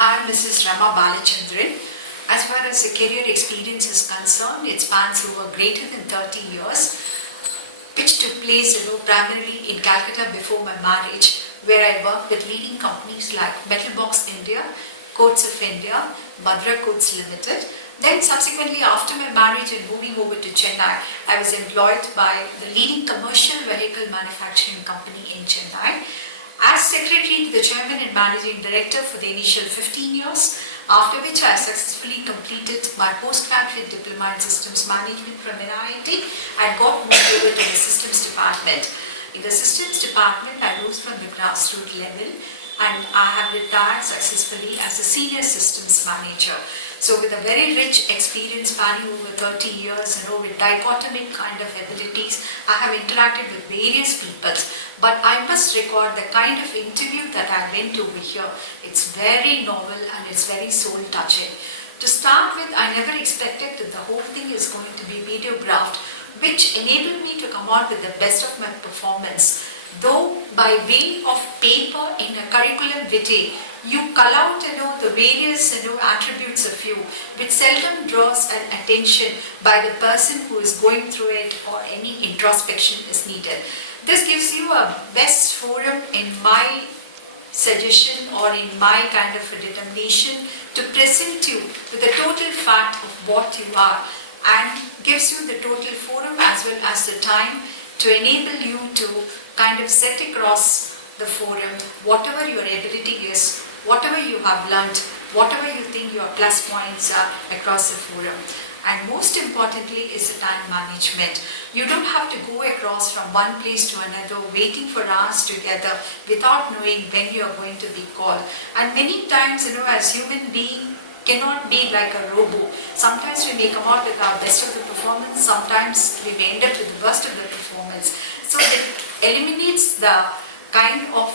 I'm Mrs. Rama Balachandran. As far as the career experience is concerned, it spans over greater than 30 years, which took place primarily in Calcutta before my marriage, where I worked with leading companies like Metal Box India, Coats of India, Bhadra Coats Limited. Then subsequently, after my marriage and moving over to Chennai, I was employed by the leading commercial vehicle manufacturing company in Chennai as secretary to the chairman and managing director for the initial 15 years, after which I successfully completed my postgraduate diploma in systems management from NIIT and got moved over to the systems department. In the systems department, I rose from the grassroots level and I have retired successfully as a senior systems manager. So with a very rich experience spanning over 30 years, with dichotomic kind of abilities, I have interacted with various people. But I must record the kind of interview that I went over here. It's very novel and it's very soul touching. To start with, I never expected that the whole thing is going to be videographed, which enabled me to come out with the best of my performance. Though by way of paper in a curriculum vitae, you cull out the various attributes of you, which seldom draws an attention by the person who is going through it or any introspection is needed. This gives you a best forum in my suggestion or in my kind of a determination to present you with the total fact of what you are, and gives you the total forum as well as the time to enable you to kind of set across the forum whatever your ability is, whatever you have learned, whatever you think your plus points are across the forum. And most importantly is the time management. You don't have to go across from one place to another waiting for hours together without knowing when you are going to be called. And many times, as human beings, cannot be like a robot. Sometimes we may come out with our best of the performance, sometimes we may end up with the worst of the performance. So it eliminates the kind of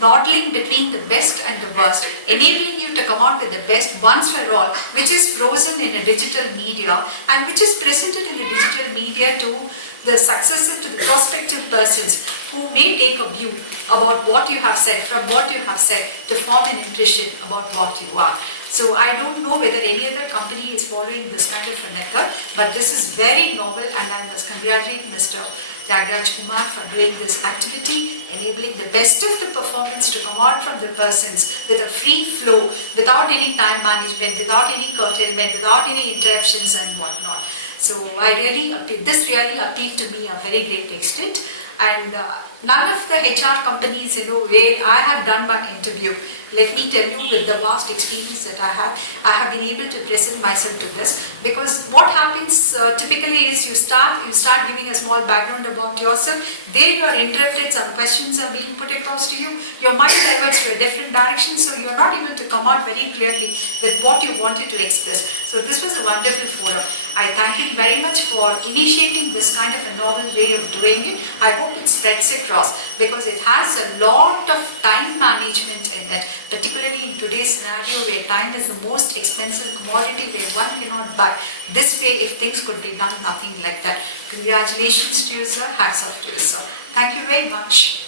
modeling between the best and the worst, enabling you to come out with the best once for all, which is frozen in a digital media and which is presented in the digital media to the successor, to the prospective persons who may take a view about what you have said, from what you have said, to form an impression about what you are. So I don't know whether any other company is following this kind of a method, but this is very novel and I must congratulate Mr. Tyagaraja Kumar for doing this activity, enabling the best of the performance to come out from the persons with a free flow, without any time management, without any curtailment, without any interruptions and whatnot. So this really appealed to me a very great extent, and none of the HR companies where I have done my interview, let me tell you, with the vast experience that I have been able to present myself to this, because what happens typically is you start giving a small background about yourself, there you are interrupted, some questions are being put across to you, your mind diverts to a different direction, so you are not able to come out very clearly with what you wanted to express. So this was a wonderful forum. I thank him very much for initiating this kind of a novel way of doing it. I hope it spreads across, because it has a lot of time management in it, particularly in today's scenario where time is the most expensive commodity, where one cannot buy. This way, if things could be done, nothing like that. Congratulations to you, sir. Hats off to you, sir. Thank you very much.